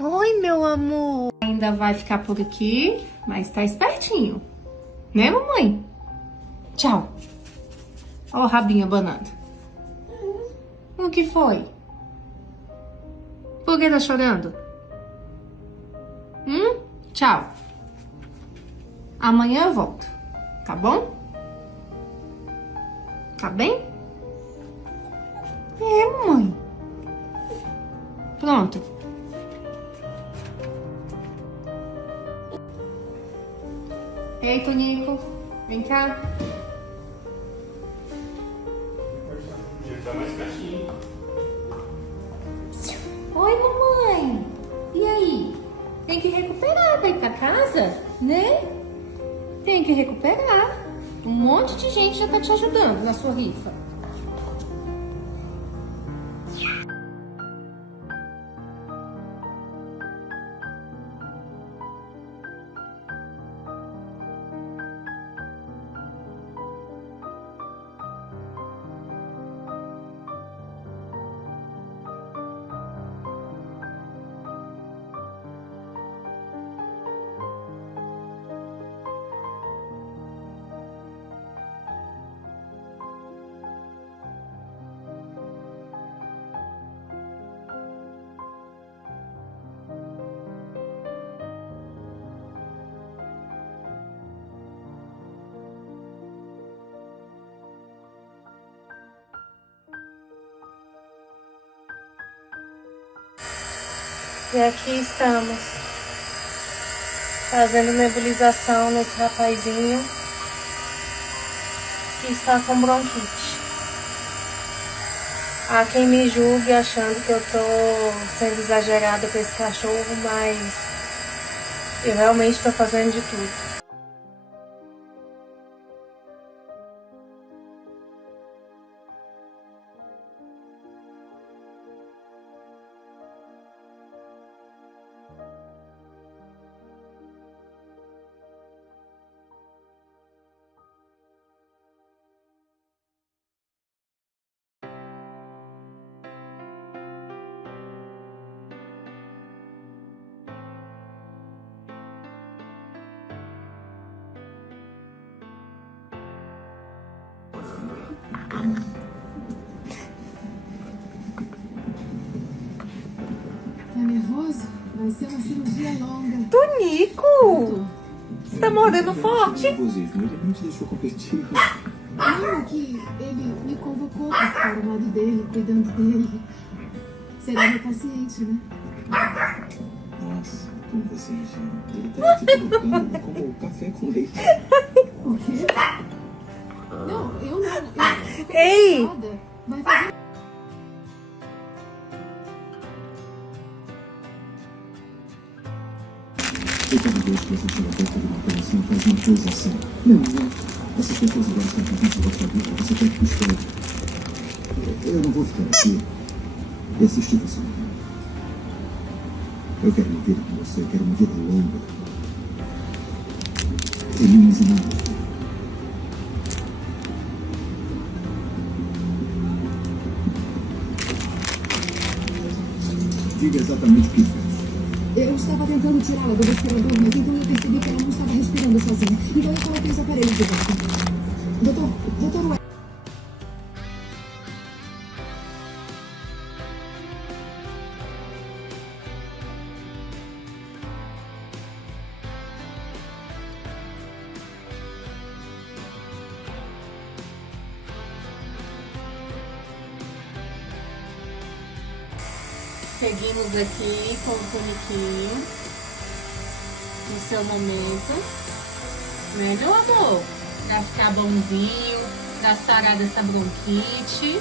Oi, meu amor. Ainda vai ficar por aqui, mas tá espertinho. Né, mamãe? Tchau. Ó o rabinho abanando. O que foi? Por que tá chorando? Tchau. Amanhã eu volto, tá bom? Tá bem? É, mamãe. Pronto. Ei, Tonico, vem cá. Tá mais pertinho. Oi, mamãe. E aí? Tem que recuperar pra ir pra casa, né? Tem que recuperar. Um monte de gente já tá te ajudando na sua rifa. E aqui estamos, fazendo nebulização nesse rapazinho que está com bronquite. Há quem me julgue achando que eu tô sendo exagerada com esse cachorro, mas eu realmente estou fazendo de tudo. Tá nervoso? Vai ser uma cirurgia longa. Tonico! Você tá mordendo forte? Inclusive, ele não te deixou competir. Lembra que ele me convocou para ficar ao lado dele, cuidando dele. Será meu paciente, né? Nossa, como paciente. Ele tá te colocando como café com leite. O quê? Não, eu não. Eu tô Ei! cansada. Vai fazer. E cada vez que você chega perto de uma operação, faz uma coisa assim. Não. Essas pessoas agora estão tentando da sua vida. Você quer que escolha. Eu não vou ficar aqui e assistir você morrer. Eu quero uma vida com você, eu quero uma vida longa. Feliz e não. Diga exatamente o que fez. Eu estava tentando tirá-la do respirador, mas então eu percebi que ela não estava respirando sozinha. Então eu coloquei os aparelhos de volta. Doutor, Seguimos aqui com o Toniquinho no seu momento, né, meu amor? Pra ficar bonzinho, pra sarar dessa bronquite,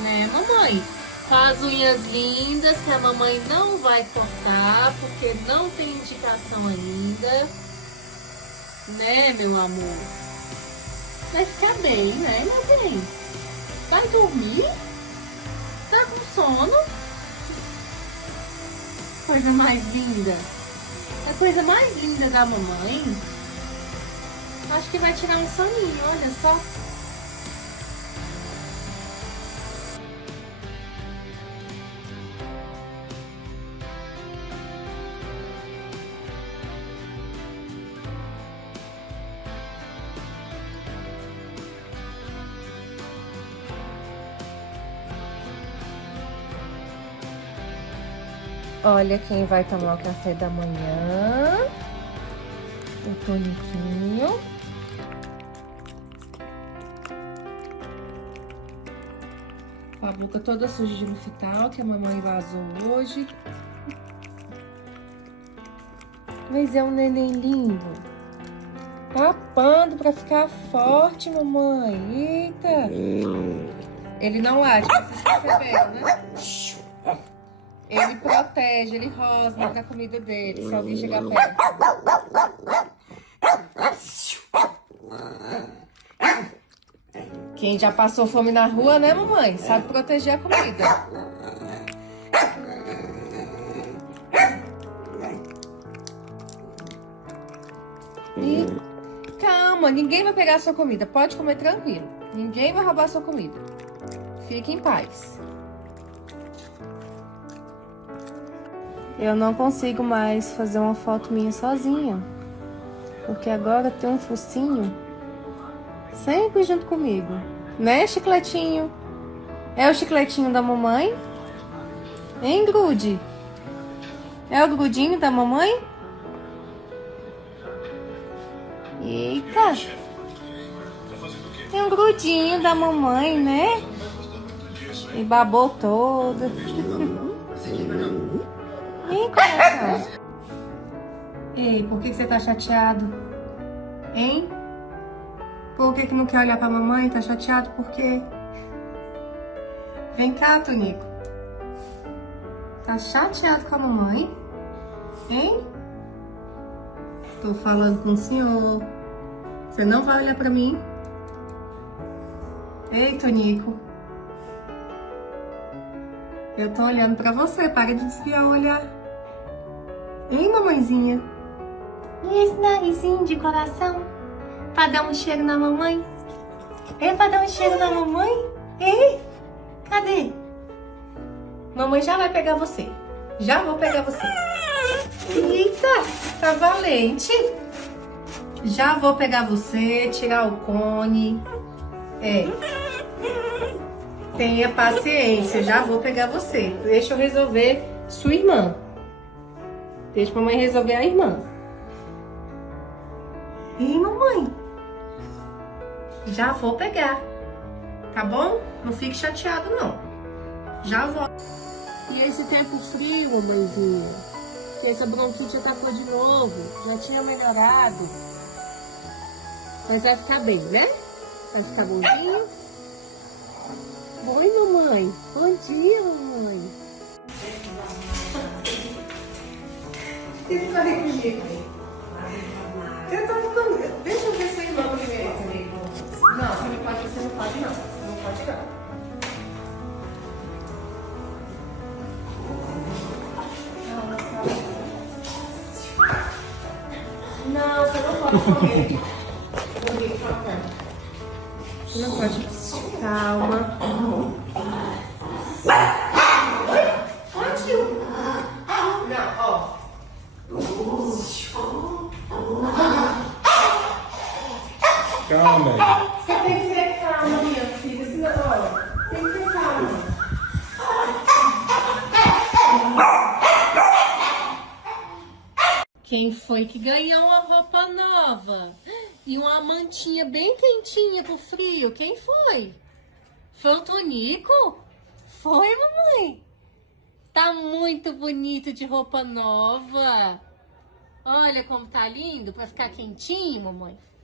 né, mamãe? Com as unhas lindas que a mamãe não vai cortar, porque não tem indicação ainda, né, meu amor? Vai ficar bem, né, meu bem? Vai dormir? Tá com sono? Coisa mais linda. A coisa mais linda da mamãe. Acho que vai tirar um soninho, olha só. Olha quem vai tomar o café da manhã. O Toniquinho. Com a boca toda suja de Lufital, que a mamãe vazou hoje. Mas é um neném lindo. Papando pra ficar forte, mamãe. Eita. Ele não late, vocês perceberam, né? Ele protege, ele rosna da comida dele, se alguém chegar perto. Quem já passou fome na rua, né, mamãe? Sabe proteger a comida. E calma, ninguém vai pegar a sua comida. Pode comer tranquilo. Ninguém vai roubar a sua comida. Fique em paz. Eu não consigo mais fazer uma foto minha sozinha. Porque agora tem um focinho sempre junto comigo. Né, chicletinho? É o chicletinho da mamãe? Hein, Grude? É o grudinho da mamãe? Eita! Tem um grudinho da mamãe, né? E babou todo. Hein, coração? Ei, por que você tá chateado? Hein? Por que não quer olhar pra mamãe? Tá chateado por quê? Vem cá, Tonico. Tá chateado com a mamãe? Hein? Tô falando com o senhor. Você não vai olhar pra mim? Ei, Tonico. Eu tô olhando pra você. Para de desviar o olhar. Hein, mamãezinha? E esse narizinho de coração? Pra dar um cheiro na mamãe? É pra dar um cheiro na mamãe? Ei, cadê? Mamãe já vai pegar você. Já vou pegar você. Eita, tá valente. Já vou pegar você, tirar o cone. É. Tenha paciência, já vou pegar você. Deixa eu resolver sua irmã. Deixa a mamãe resolver a irmã. Ei, mamãe. Já vou pegar. Tá bom? Não fique chateado, não. Já vou. E esse tempo frio, mamãezinha? Que essa bronquite atacou de novo. Já tinha melhorado. Mas vai ficar bem, né? Vai ficar bonzinho. Oi, mamãe. Bom dia, mamãe. Deixa eu fazer comigo. Deixa eu ver sua irmã primeiro comigo. Não, você não pode não. Você não pode não. Não, você não pode comer. Você não pode. Calma. Onde? Não, ó. Calma. Você tem que ter calma, minha filha. Senão, olha, tem que ter calma. Quem foi que ganhou uma roupa nova? E uma mantinha bem quentinha pro frio? Quem foi? Foi o Tonico? Foi, mamãe? Tá muito bonito de roupa nova. Olha como tá lindo pra ficar quentinho, mamãe.